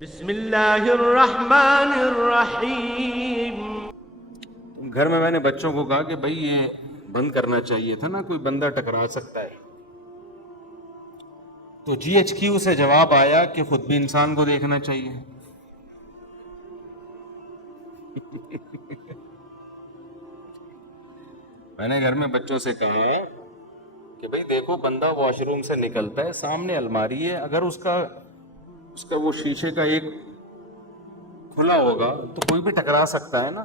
بسم اللہ الرحمن الرحیم۔ گھر میں نے بچوں کو کہا کہ بھائی یہ بند کرنا چاہیے تھا نا، کوئی بندہ ٹکرا سکتا ہے۔ تو جی ایچ کیو سے جواب آیا کہ خود بھی انسان کو دیکھنا چاہیے۔ میں نے گھر میں بچوں سے کہا کہ بھائی دیکھو، بندہ واش روم سے نکلتا ہے، سامنے الماری ہے، اگر اس کا وہ شیشے کا ایک کھلا ہوگا تو کوئی بھی ٹکرا سکتا ہے نا۔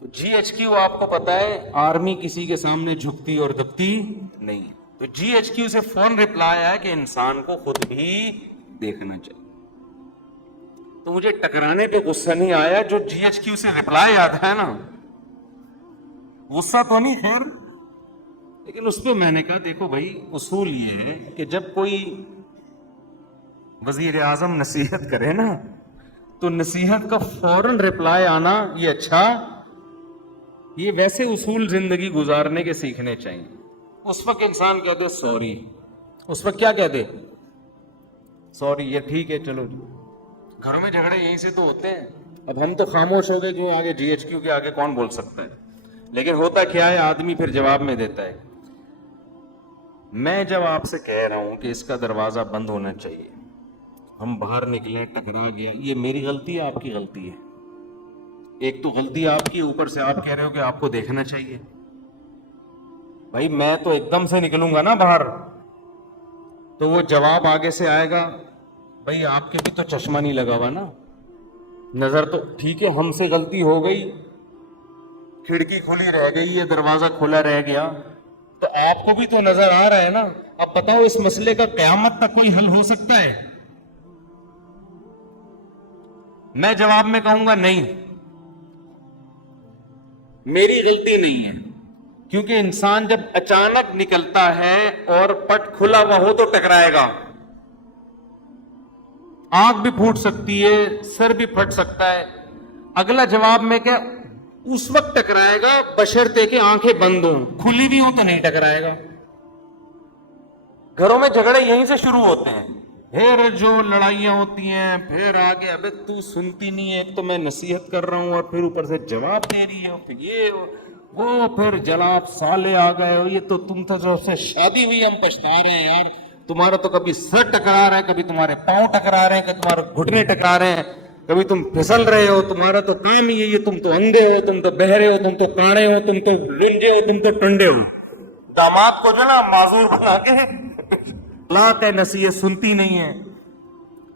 تو جی ایچ کیو آپ کو پتا ہے، آرمی کسی کے سامنے جھکتی اور دبتی نہیں ہے۔ تو جی ایچ کیو سے فون رپلائی آیا کہ انسان کو خود بھی دیکھنا چاہیے۔ تو مجھے ٹکرانے پہ غصہ نہیں آیا، جو جی ایچ کیو سے رپلائی آتا ہے نا، غصہ تو نہیں خیر، لیکن اس پہ میں نے کہا دیکھو بھائی، اصول یہ ہے کہ جب کوئی وزیر اعظم نصیحت کرے نا تو نصیحت کا فوراً رپلائی آنا یہ اچھا، یہ ویسے اصول زندگی گزارنے کے سیکھنے چاہیے۔ اس وقت انسان کہہ دے سوری، اس وقت کیا کہہ دے؟ سوری، یہ ٹھیک ہے، چلو۔ گھروں میں جھگڑے یہیں سے تو ہوتے ہیں۔ اب ہم تو خاموش ہو گئے کہ آگے جی ایچ کیو کے آگے کون بول سکتا ہے، لیکن ہوتا کیا ہے، آدمی پھر جواب میں دیتا ہے۔ میں جب آپ سے کہہ رہا ہوں کہ اس کا دروازہ بند ہونا چاہیے، ہم باہر نکلے، ٹکرا گیا، یہ میری غلطی ہے، آپ کی غلطی ہے؟ ایک تو غلطی آپ کی، اوپر سے آپ کہہ رہے ہو کہ آپ کو دیکھنا چاہیے۔ بھائی میں تو ایک دم سے نکلوں گا نا باہر، تو وہ جواب آگے سے آئے گا، بھائی آپ کے بھی تو چشمہ نہیں لگا ہوا نا، نظر تو ٹھیک ہے، ہم سے غلطی ہو گئی، کھڑکی کھلی رہ گئی ہے، دروازہ کھلا رہ گیا، تو آپ کو بھی تو نظر آ رہا ہے نا۔ اب بتاؤ، اس مسئلے کا قیامت تک کوئی حل ہو سکتا ہے؟ میں جواب میں کہوں گا نہیں، میری غلطی نہیں ہے، کیونکہ انسان جب اچانک نکلتا ہے اور پٹ کھلا ہوا ہو تو ٹکرائے گا، آنکھ بھی پھوٹ سکتی ہے، سر بھی پھٹ سکتا ہے۔ اگلا جواب میں کیا، اس وقت ٹکرائے گا بشرطے کہ آنکھیں بند ہوں، کھلی بھی ہوں تو نہیں ٹکرائے گا۔ گھروں میں جھگڑے یہیں سے شروع ہوتے ہیں، پھر جو لڑائیاں ہوتی ہیں، پھر آگے ابے تو سنتی نہیں ہے، ایک تو میں نصیحت کر رہا ہوں اور پھر اوپر سے جواب دے رہی ہے، پھر یہ وہ، پھر جناب سالے آ گئے ہو، یہ تو تم تو جو سے شادی ہوئی، ہم پچھتا رہے ہیں یار، تمہارا تو کبھی سر ٹکرا رہا ہے، کبھی تمہارے پاؤں ٹکرا رہے ہیں، کبھی تمہارے گھٹنے ٹکرا رہے ہیں، کبھی تم پھسل رہے ہو، تمہارا تو کام ہی ہے، تم تو اندھے ہو، تم تو بہرے ہو، تم تو کاڑے ہو، تم تو لنجے ہو، تم تو ٹنڈے ہو۔ داماد کو جو نا معذور بنا کے لاک ہے، نصیحت سنتی نہیں ہے۔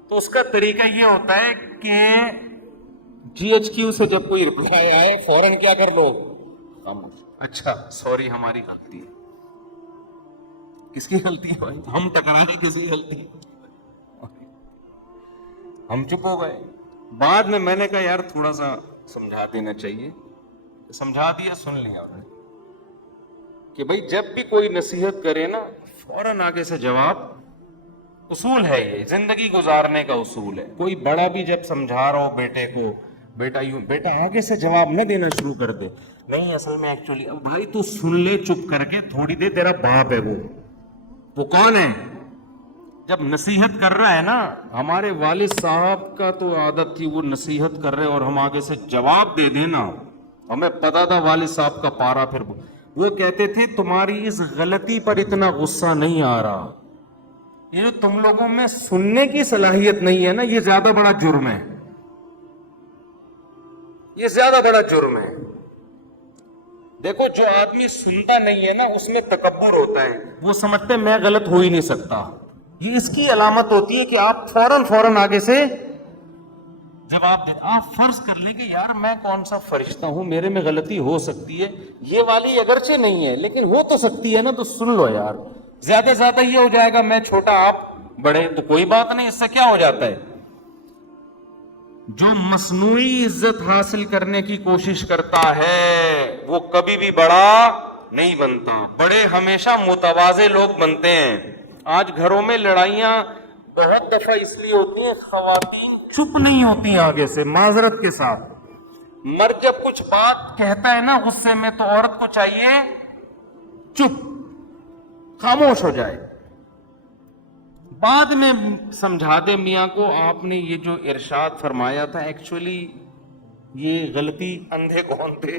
تو اس کا طریقہ یہ ہوتا ہے کہ جی ایچ کیو سے جب کوئی رپلائی آئے، فوراً کیا کر لو؟ خاموش۔ اچھا سوری، ہماری غلطی ہے۔ کس کی غلطی ہے بھائی؟ ہم ٹکرائے، کسی کی غلطی ہے؟ ہم چپ ہو گئے۔ بعد میں نے کہا یار تھوڑا سا سمجھا دینا چاہیے، سمجھا دیا، سن لیا انہوں نے کہ بھائی جب بھی کوئی نصیحت کرے نا، فوراً آگے سے جواب، اصول ہے، یہ زندگی گزارنے کا اصول ہے۔ کوئی بڑا بھی جب سمجھا رہا ہو بیٹے کو، بیٹا یوں، بیٹا آگے سے جواب نہ دینا شروع کر دے، نہیں اصل میں ایکچولی، بھائی تو سن لے چپ کر کے تھوڑی دیر، تیرا باپ ہے وہ کون ہے؟ جب نصیحت کر رہا ہے نا، ہمارے والد صاحب کا تو عادت تھی، وہ نصیحت کر رہے اور ہم آگے سے جواب دے دینا، ہمیں پتا تھا والد صاحب کا پارا، پھر وہ کہتے تھے تمہاری اس غلطی پر اتنا غصہ نہیں آ رہا، یہ جو تم لوگوں میں سننے کی صلاحیت نہیں ہے نا، یہ زیادہ بڑا جرم ہے، یہ زیادہ بڑا جرم ہے۔ دیکھو جو آدمی سنتا نہیں ہے نا، اس میں تکبر ہوتا ہے، وہ سمجھتے میں غلط ہو ہی نہیں سکتا، یہ اس کی علامت ہوتی ہے کہ آپ فوراً آگے سے جواب دیں۔ آپ فرض کر لیں کہ یار میں کون سا فرشتہ ہوں، میرے میں غلطی ہو سکتی ہے، یہ والی اگرچہ نہیں ہے لیکن ہو تو سکتی ہے نا، تو سن لو یار۔ زیادہ سے زیادہ یہ ہو جائے گا میں چھوٹا آپ بڑے، تو کوئی بات نہیں، اس سے کیا ہو جاتا ہے؟ جو مصنوعی عزت حاصل کرنے کی کوشش کرتا ہے وہ کبھی بھی بڑا نہیں بنتا، بڑے ہمیشہ متواضع لوگ بنتے ہیں۔ آج گھروں میں لڑائیاں بہت دفعہ اس لیے ہوتی ہیں، خواتین چپ نہیں ہوتی آگے سے، معذرت کے ساتھ۔ مرد جب کچھ بات کہتا ہے نا غصے میں، تو عورت کو چاہیے چپ، خاموش ہو جائے۔ بعد میں سمجھا دے میاں کو آپ نے یہ جو ارشاد فرمایا تھا ایکچولی یہ غلطی اندھے کون تھے.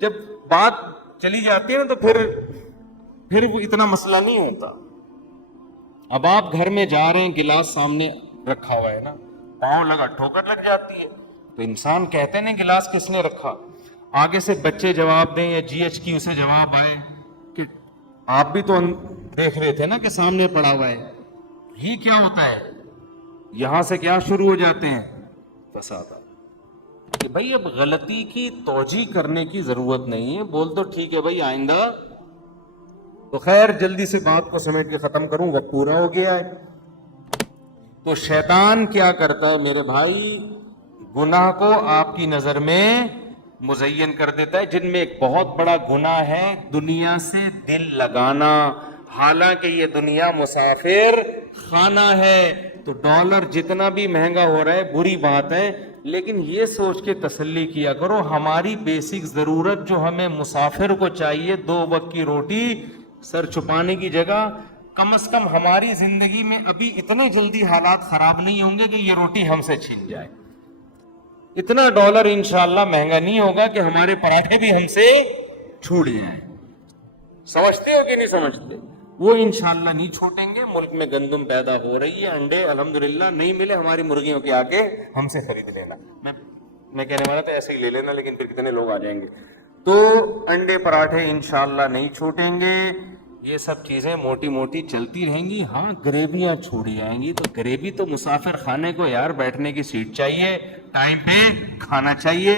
جب بات چلی جاتی ہے نا تو پھر وہ اتنا مسئلہ نہیں ہوتا. اب آپ گھر میں جا رہے ہیں, گلاس سامنے رکھا ہوا ہے نا, پاؤں لگا ٹھوکر لگ جاتی ہے تو انسان کہتے نہیں گلاس کس نے رکھا. آگے سے بچے جواب دیں یا جی ایچ کی اسے جواب آئے کہ آپ بھی تو دیکھ رہے تھے نا کہ سامنے پڑا ہوا ہے. یہ کیا ہوتا ہے, یہاں سے کیا شروع ہو جاتے ہیں فساد. کہ بھائی اب غلطی کی توجیہ کرنے کی ضرورت نہیں ہے, بول تو ٹھیک ہے بھائی آئندہ. تو خیر جلدی سے بات کو سمیٹ کے ختم کروں, وقت پورا ہو گیا ہے. تو شیطان کیا کرتا ہے میرے بھائی, گناہ کو آپ کی نظر میں مزین کر دیتا ہے, جن میں ایک بہت بڑا گناہ ہے دنیا سے دل لگانا. حالانکہ یہ دنیا مسافر خانہ ہے, تو ڈالر جتنا بھی مہنگا ہو رہا ہے بری بات ہے, لیکن یہ سوچ کے تسلی کیا کرو ہماری بیسک ضرورت جو ہمیں مسافر کو چاہیے 2 وقت کی روٹی, سر چھپانے کی جگہ, کم از کم ہماری زندگی میں ابھی اتنے جلدی حالات خراب نہیں ہوں گے کہ یہ روٹی ہم سے چھین جائے. اتنا ڈالر انشاءاللہ مہنگا نہیں ہوگا کہ ہمارے پراٹھے بھی ہم سے چھوٹ جائیں. سمجھتے ہو کہ نہیں سمجھتے؟ وہ انشاءاللہ نہیں چھوٹیں گے. ملک میں گندم پیدا ہو رہی ہے, انڈے الحمدللہ نہیں ملے ہماری مرغیوں کے آ کے ہم سے خرید لینا. میں کہنے والا تھا ایسے ہی لے لینا, لیکن پھر کتنے لوگ آ جائیں گے. تو انڈے پراٹھے انشاءاللہ نہیں چھوٹیں گے. یہ سب چیزیں موٹی موٹی چلتی رہیں گی. ہاں گریویاں چھوڑی جائیں گی, تو گریوی تو مسافر خانے کو یار بیٹھنے کی سیٹ چاہیے, ٹائم پہ کھانا چاہیے,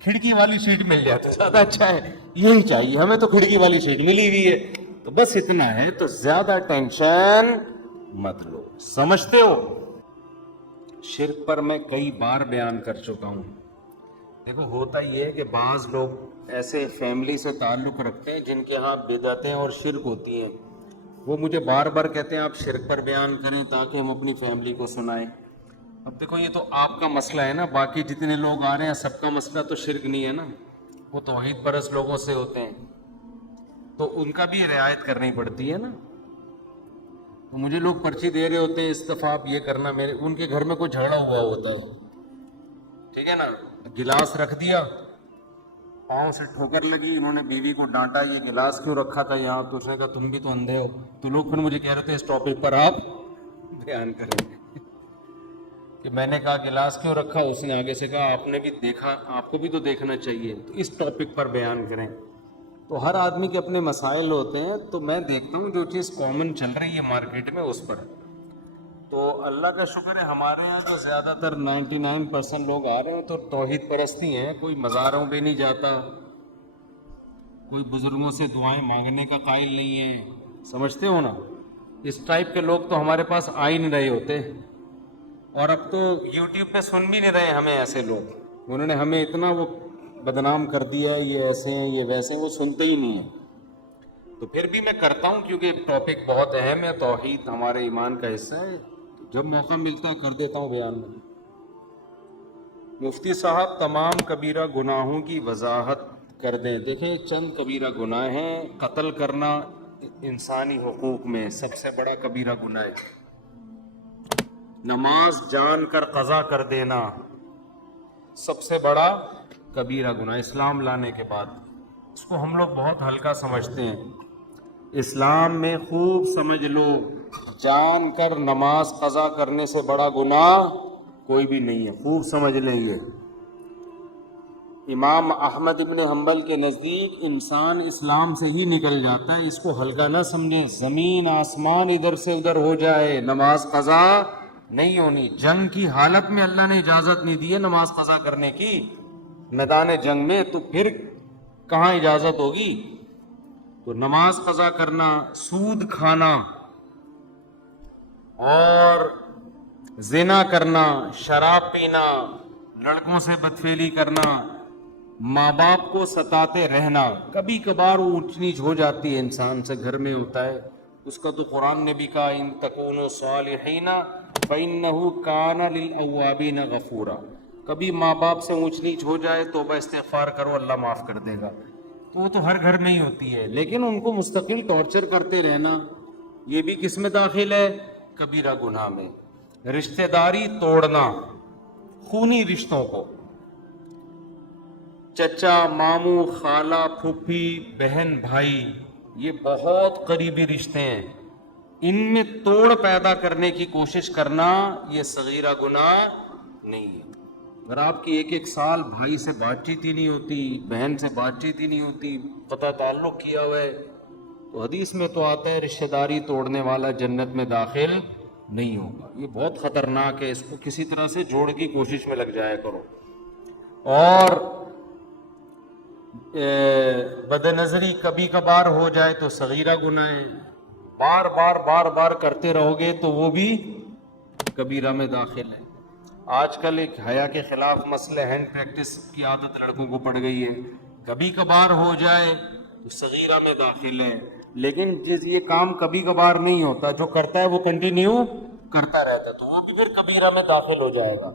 کھڑکی والی سیٹ مل جائے تو زیادہ اچھا ہے. یہی چاہیے ہمیں, تو کھڑکی والی سیٹ ملی ہوئی ہے. تو بس اتنا ہے, تو زیادہ ٹینشن مت لو. سمجھتے ہو؟ شرک پر میں کئی بار بیان کر چکا ہوں. دیکھو ہوتا یہ ہے کہ بعض لوگ ایسے فیملی سے تعلق رکھتے ہیں جن کے ہاں بدعتیں اور شرک ہوتی ہیں. وہ مجھے بار بار کہتے ہیں آپ شرک پر بیان کریں تاکہ ہم اپنی فیملی کو سنائیں. اب دیکھو یہ تو آپ کا مسئلہ ہے نا, باقی جتنے لوگ آ رہے ہیں سب کا مسئلہ تو شرک نہیں ہے نا, وہ توحید پرست لوگوں سے ہوتے ہیں, تو ان کا بھی رعایت کرنی پڑتی ہے نا. تو مجھے لوگ پرچی دے رہے ہوتے ہیں اس دفعہ آپ یہ کرنا, میرے ان کے گھر میں کوئی جھگڑا ہوا ہوتا ہے, ٹھیک ہے نا, گلاس رکھ دیا, پاؤں سے ٹھوکر لگی, انہوں نے بیوی کو ڈانٹا یہ گلاس کیوں رکھا تھا یہاں, تو اس نے کہا تم بھی تو اندھے ہو. تو لوگ پھر مجھے کہہ رہے تھے اس ٹاپک پر آپ بیان کریں کہ میں نے کہا گلاس کیوں رکھا, اس نے آگے سے کہا آپ نے بھی دیکھا, آپ کو بھی تو دیکھنا چاہیے, تو اس ٹاپک پر بیان کریں. تو ہر آدمی کے اپنے مسائل ہوتے ہیں, تو میں دیکھتا ہوں جو چیز کامن چل رہی ہے مارکیٹ میں اس پر. تو اللہ کا شکر ہے ہمارے یہاں تو زیادہ تر 99% لوگ آ رہے ہیں تو توحید پرستی ہیں. کوئی مزاروں پہ نہیں جاتا, کوئی بزرگوں سے دعائیں مانگنے کا قائل نہیں ہے. سمجھتے ہو نا, اس ٹائپ کے لوگ تو ہمارے پاس آ ہی نہیں رہے ہوتے. اور اب تو یوٹیوب پہ سن بھی نہیں رہے ہمیں ایسے لوگ, انہوں نے ہمیں اتنا وہ بدنام کر دیا ہے, یہ ایسے ہیں یہ ویسے ہیں, وہ سنتے ہی نہیں ہیں. تو پھر بھی میں کرتا ہوں کیونکہ ٹاپک بہت اہم ہے, توحید ہمارے ایمان کا حصہ ہے, جب موقع ملتا ہے کر دیتا ہوں بیان میں. مفتی صاحب تمام کبیرہ گناہوں کی وضاحت کر دیں. دیکھیں چند کبیرہ گناہ ہیں. قتل کرنا انسانی حقوق میں سب سے بڑا کبیرہ گناہ ہے. نماز جان کر قضا کر دینا سب سے بڑا کبیرہ گناہ اسلام لانے کے بعد. اس کو ہم لوگ بہت ہلکا سمجھتے ہیں. اسلام میں خوب سمجھ لو, جان کر نماز قضا کرنے سے بڑا گناہ کوئی بھی نہیں ہے. خوب سمجھ لیں گے. امام احمد ابن حنبل کے نزدیک انسان اسلام سے ہی نکل جاتا ہے. اس کو ہلکا نہ سمجھیں. زمین آسمان ادھر سے ادھر ہو جائے, نماز قضا نہیں ہونی. جنگ کی حالت میں اللہ نے اجازت نہیں دی ہے نماز قضا کرنے کی, میدان جنگ میں, تو پھر کہاں اجازت ہوگی. تو نماز قضا کرنا, سود کھانا اور زنا کرنا, شراب پینا, لڑکوں سے بدفعلی کرنا, ماں باپ کو ستاتے رہنا, کبھی کبھار وہ اونچ نیچ ہو جاتی ہے انسان سے, گھر میں ہوتا ہے. اس کا تو قرآن نے بھی کہا ان تکونوا صالحین فإنہ کان للأوابین غفورا. کبھی ماں باپ سے اونچ نیچ ہو جائے توبہ استغفار کرو, اللہ معاف کر دے گا. تو وہ تو ہر گھر میں ہی ہوتی ہے, لیکن ان کو مستقل ٹارچر کرتے رہنا, یہ بھی کس میں داخل ہے؟ کبیرہ گناہ میں۔ رشتہ داری توڑنا، خونی رشتوں کو، چچا، ماموں، خالہ، پھوپھی، بہن، بھائی، یہ بہت قریبی رشتے ہیں، ان میں توڑ پیدا کرنے کی کوشش کرنا یہ صغیرہ گناہ نہیں ہے۔ اگر آپ کی ایک سال بھائی سے بات چیت ہی نہیں ہوتی، بہن سے بات چیت ہی نہیں ہوتی، قطع تعلق کیا ہوا ہے، تو حدیث میں تو آتا ہے رشتہ داری توڑنے والا جنت میں داخل نہیں ہوگا۔ یہ بہت خطرناک ہے، اس کو کسی طرح سے جوڑ کی کوشش میں لگ جایا کرو۔ اور بد نظری کبھی کبھار ہو جائے تو صغیرہ گناہ ہے، بار بار کرتے رہو گے تو وہ بھی کبیرہ میں داخل ہے۔ آج کل ایک حیا کے خلاف مسئلہ ہینڈ پریکٹس کی عادت لڑکوں کو پڑ گئی ہے، کبھی کبھار ہو جائے تو صغیرہ میں داخل ہے، لیکن یہ کام کبھی کبھار نہیں ہوتا، جو کرتا ہے وہ کنٹینیو کرتا رہتا ہے تو وہ بھی پھر کبیرہ میں داخل ہو جائے گا۔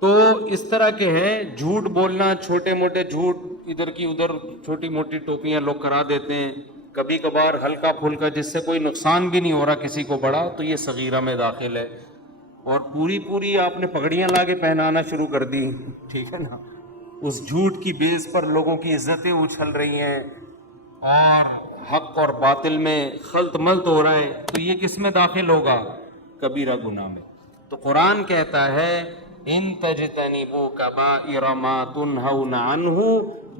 تو اس طرح کے ہیں، جھوٹ بولنا، چھوٹے موٹے جھوٹ ادھر کی ادھر چھوٹی موٹی ٹوپیاں لوگ کرا دیتے ہیں، کبھی کبھار ہلکا پھلکا جس سے کوئی نقصان بھی نہیں ہو رہا کسی کو بڑا، تو یہ صغیرہ میں داخل ہے۔ اور پوری آپ نے پگڑیاں لا کے پہنانا شروع کر دی، ٹھیک ہے نا، اس جھوٹ کی بیس پر لوگوں کی عزتیں اچھل رہی ہیں اور حق اور باطل میں خلط ملط ہو رہا ہے، تو یہ کس میں داخل ہوگا؟ کبیرہ گناہ میں۔ تو قرآن کہتا ہے ان تجتنبوا کبائر ما تنہون عنہ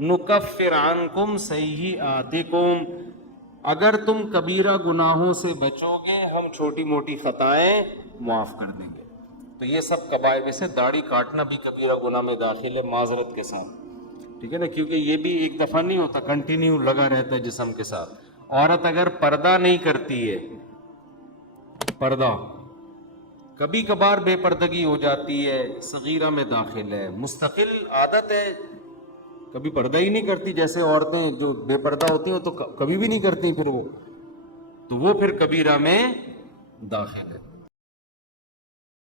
نکفر عنکم سیئاتکم، اگر تم کبیرہ گناہوں سے بچو گے ہم چھوٹی موٹی خطائیں معاف کر دیں گے۔ تو یہ سب کبائر میں سے داڑھی کاٹنا بھی کبیرہ گناہ میں داخل ہے، معذرت کے ساتھ، ٹھیک ہے نا، کیونکہ یہ بھی ایک دفعہ نہیں ہوتا، کنٹینیو لگا رہتا ہے جسم کے ساتھ۔ عورت اگر پردہ نہیں کرتی ہے، پردہ کبھی کبھار بے پردگی ہو جاتی ہے، صغیرہ میں داخل ہے۔ مستقل عادت ہے، کبھی پردہ ہی نہیں کرتی، جیسے عورتیں جو بے پردہ ہوتی ہیں تو کبھی بھی نہیں کرتی، پھر وہ تو وہ پھر کبیرہ میں داخل ہے۔